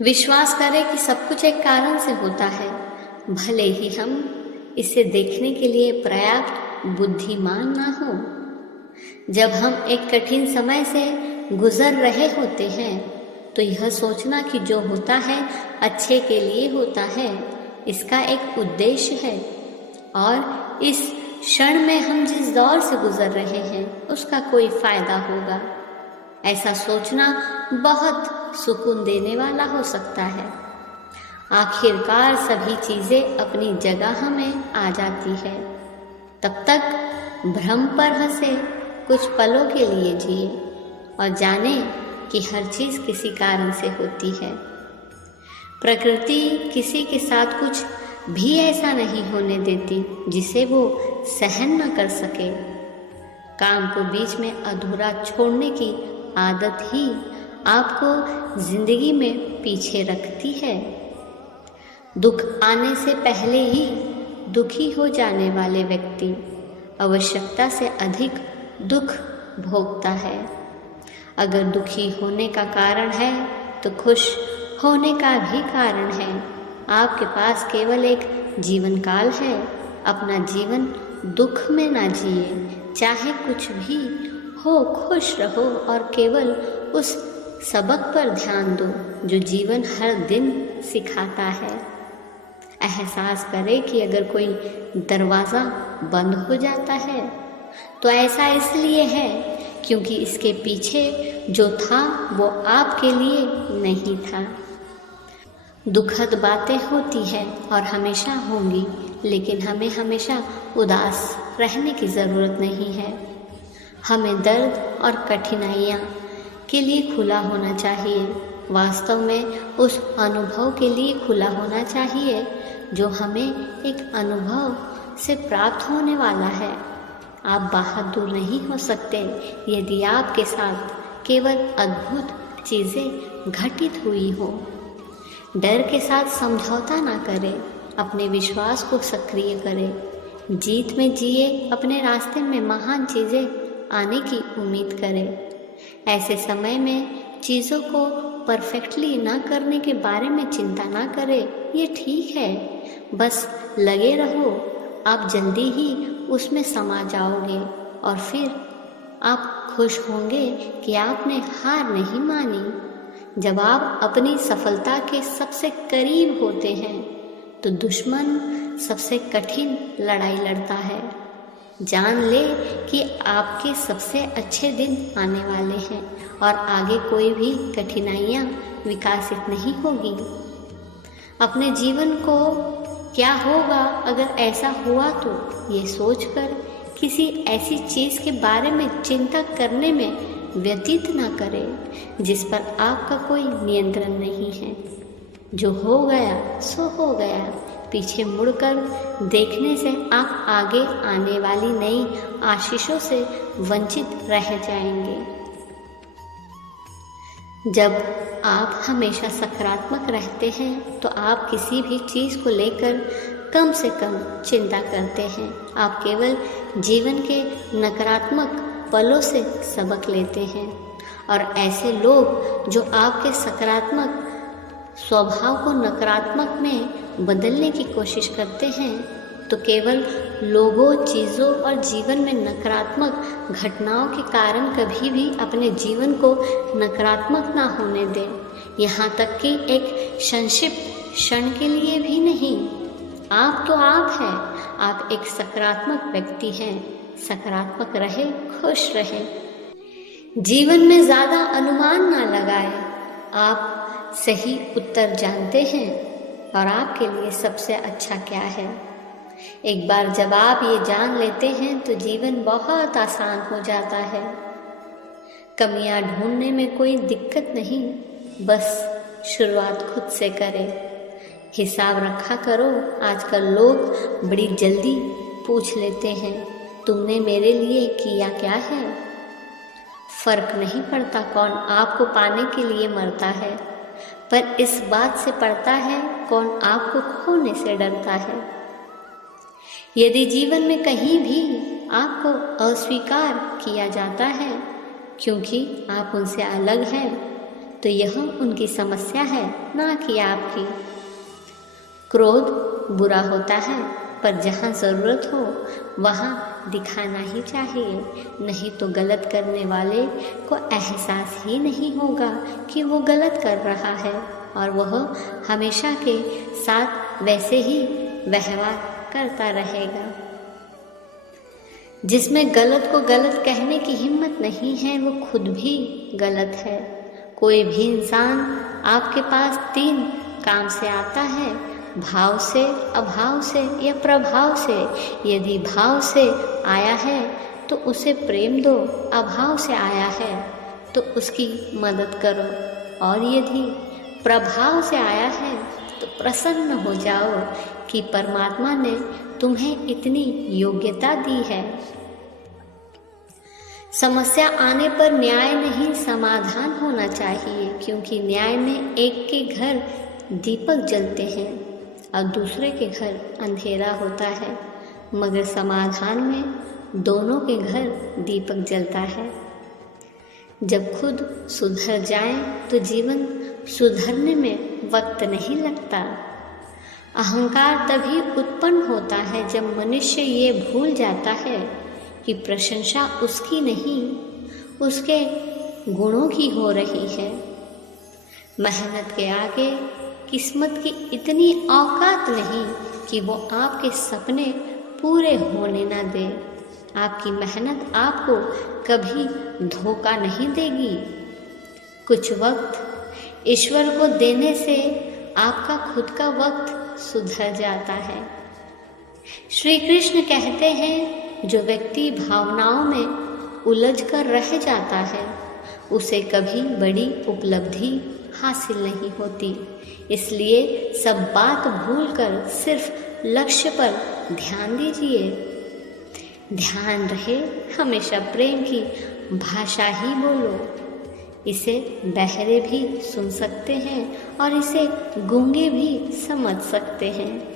विश्वास करें कि सब कुछ एक कारण से होता है, भले ही हम इसे देखने के लिए पर्याप्त बुद्धिमान ना हो। जब हम एक कठिन समय से गुजर रहे होते हैं तो यह सोचना कि जो होता है अच्छे के लिए होता है, इसका एक उद्देश्य है और इस क्षण में हम जिस दौर से गुजर रहे हैं उसका कोई फायदा होगा। ऐसा सोचना बहुत सुकून देने वाला हो सकता है। आखिरकार सभी चीज़ें अपनी जगह में आ जाती है। तब तक भ्रम पर हंसे, कुछ पलों के लिए जिए और जाने कि हर चीज़ किसी कारण से होती है। प्रकृति किसी के साथ कुछ भी ऐसा नहीं होने देती जिसे वो सहन न कर सके। काम को बीच में अधूरा छोड़ने की आदत ही आपको जिंदगी में पीछे रखती है। दुख आने से पहले ही दुखी हो जाने वाले व्यक्ति आवश्यकता से अधिक दुख भोगता है। अगर दुखी होने का कारण है तो खुश होने का भी कारण है। आपके पास केवल एक जीवन काल है। अपना जीवन दुख में ना जिए, चाहे कुछ भी हो, खुश रहो और केवल उस सबक पर ध्यान दो जो जीवन हर दिन सिखाता है। एहसास करें कि अगर कोई दरवाज़ा बंद हो जाता है तो ऐसा इसलिए है क्योंकि इसके पीछे जो था वो आपके लिए नहीं था। दुखद बातें होती हैं और हमेशा होंगी, लेकिन हमें हमेशा उदास रहने की ज़रूरत नहीं है। हमें दर्द और कठिनाइयाँ के लिए खुला होना चाहिए। वास्तव में उस अनुभव के लिए खुला होना चाहिए जो हमें एक अनुभव से प्राप्त होने वाला है। आप बहादुर नहीं हो सकते यदि आपके साथ केवल अद्भुत चीज़ें घटित हुई हो। डर के साथ समझौता ना करें, अपने विश्वास को सक्रिय करें। जीत में जिए, अपने रास्ते में महान चीज़ें आने की उम्मीद करें। ऐसे समय में चीज़ों को परफेक्टली ना करने के बारे में चिंता ना करें, ये ठीक है। बस लगे रहो, आप जल्दी ही उसमें समा जाओगे और फिर आप खुश होंगे कि आपने हार नहीं मानी। जब आप अपनी सफलता के सबसे करीब होते हैं तो दुश्मन सबसे कठिन लड़ाई लड़ता है। जान ले कि आपके सबसे अच्छे दिन आने वाले हैं और आगे कोई भी कठिनाइयाँ विकसित नहीं होगी। अपने जीवन को क्या होगा अगर ऐसा हुआ तो ये सोचकर किसी ऐसी चीज़ के बारे में चिंता करने में व्यतीत ना करें जिस पर आपका कोई नियंत्रण नहीं है। जो हो गया सो हो गया। पीछे मुड़कर देखने से आप आगे आने वाली नई आशीषों से वंचित रह जाएंगे। जब आप हमेशा सकारात्मक रहते हैं तो आप किसी भी चीज़ को लेकर कम से कम चिंता करते हैं। आप केवल जीवन के नकारात्मक पलों से सबक लेते हैं और ऐसे लोग जो आपके सकारात्मक स्वभाव को नकारात्मक में बदलने की कोशिश करते हैं तो केवल लोगों, चीज़ों और जीवन में नकारात्मक घटनाओं के कारण कभी भी अपने जीवन को नकारात्मक ना होने दें, यहाँ तक कि एक संक्षिप्त क्षण के लिए भी नहीं। आप तो आप हैं, आप एक सकारात्मक व्यक्ति हैं। सकारात्मक रहे, खुश रहे। जीवन में ज़्यादा अनुमान ना लगाए। आप सही उत्तर जानते हैं और आपके लिए सबसे अच्छा क्या है। एक बार जब आप ये जान लेते हैं तो जीवन बहुत आसान हो जाता है। कमियां ढूंढने में कोई दिक्कत नहीं, बस शुरुआत खुद से करें। हिसाब रखा करो। आजकल लोग बड़ी जल्दी पूछ लेते हैं, तुमने मेरे लिए किया क्या है। फर्क नहीं पड़ता कौन आपको पाने के लिए मरता है, पर इस बात से पड़ता है कौन आपको खोने से डरता है। यदि जीवन में कहीं भी आपको अस्वीकार किया जाता है क्योंकि आप उनसे अलग हैं, तो यह उनकी समस्या है, ना कि आपकी। क्रोध बुरा होता है, पर जहाँ ज़रूरत हो वहाँ दिखाना ही चाहिए, नहीं तो गलत करने वाले को एहसास ही नहीं होगा कि वो गलत कर रहा है, और वह हमेशा के साथ वैसे ही व्यवहार करता रहेगा। जिसमें गलत को गलत कहने की हिम्मत नहीं है, वो खुद भी गलत है। कोई भी इंसान आपके पास 3 काम से आता है, भाव से, अभाव से या प्रभाव से। यदि भाव से आया है तो उसे प्रेम दो, अभाव से आया है तो उसकी मदद करो, और यदि प्रभाव से आया है तो प्रसन्न हो जाओ कि परमात्मा ने तुम्हें इतनी योग्यता दी है। समस्या आने पर न्याय नहीं, समाधान होना चाहिए, क्योंकि न्याय में एक के घर दीपक जलते हैं और दूसरे के घर अंधेरा होता है, मगर समाधान में दोनों के घर दीपक जलता है। जब खुद सुधर जाए तो जीवन सुधरने में वक्त नहीं लगता। अहंकार तभी उत्पन्न होता है जब मनुष्य ये भूल जाता है कि प्रशंसा उसकी नहीं, उसके गुणों की हो रही है। मेहनत के आगे किस्मत की इतनी औकात नहीं कि वो आपके सपने पूरे होने ना दे। आपकी मेहनत आपको कभी धोखा नहीं देगी। कुछ वक्त ईश्वर को देने से आपका खुद का वक्त सुधर जाता है। श्री कृष्ण कहते हैं, जो व्यक्ति भावनाओं में उलझ कर रह जाता है उसे कभी बड़ी उपलब्धि हासिल नहीं होती। इसलिए सब बात भूलकर सिर्फ लक्ष्य पर ध्यान दीजिए। ध्यान रहे हमेशा प्रेम की भाषा ही बोलो। इसे बहरे भी सुन सकते हैं और इसे गूंगे भी समझ सकते हैं।